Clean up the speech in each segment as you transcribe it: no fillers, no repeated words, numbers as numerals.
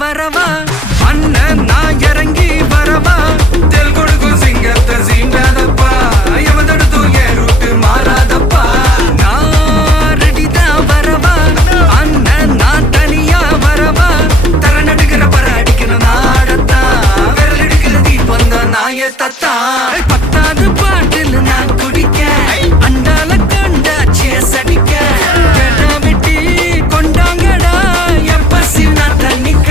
வரவா அண்ணன் நான் இறங்கி வரவா தெல் கொடுக்கும் சிங்கத்தை சீண்டாதப்பா எவன் தடுத்தும் என் ரூட்டு மாறாதப்பா நான் ரெடிதான் வரவா அண்ணன் நான் தனியா வரவா தர நடுக்கிற பர அடிக்கணும் நாடத்தான் விரல் எடுக்கிற தீபம் தான் நாய தத்தா பத்தாவது பாட்டில் நான் குடிக்க அண்டால கண்டா சேஸ் அடிக்க கேட்டா வெட்டி கொண்டாங்கடா என் பசி நான் தண்ணிக்க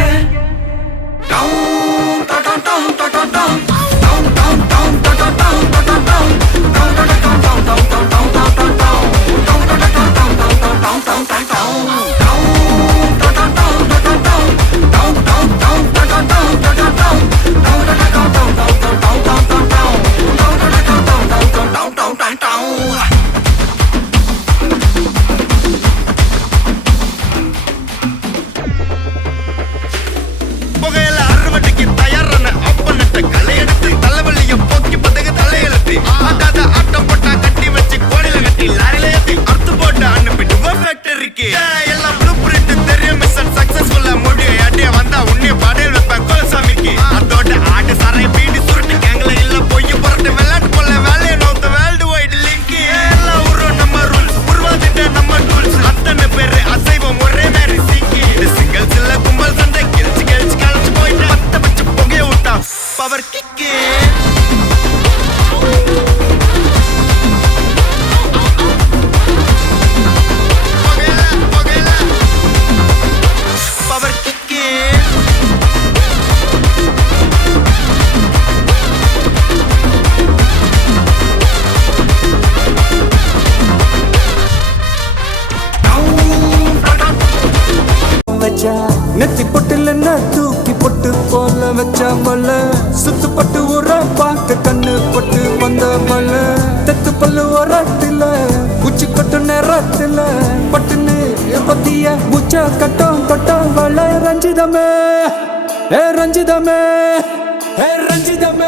பவர் கிக்கு பவர் கிக்கு நெத்தி பொட்டுல தூக்கி பொட்டு போல வச்சா மல்ல சுத்து பட்டு உர பார்க்க கண்ணு பொட்டு வந்த மல்ல தெத்து பல்லு உரத்துல உச்சி கொட்டு நேரத்துல பட்டுன்னு பத்திய முச்ச கட்டம் கொட்டம் வள ரஞ்சிதமே ரஞ்சிதமே ரஞ்சிதமே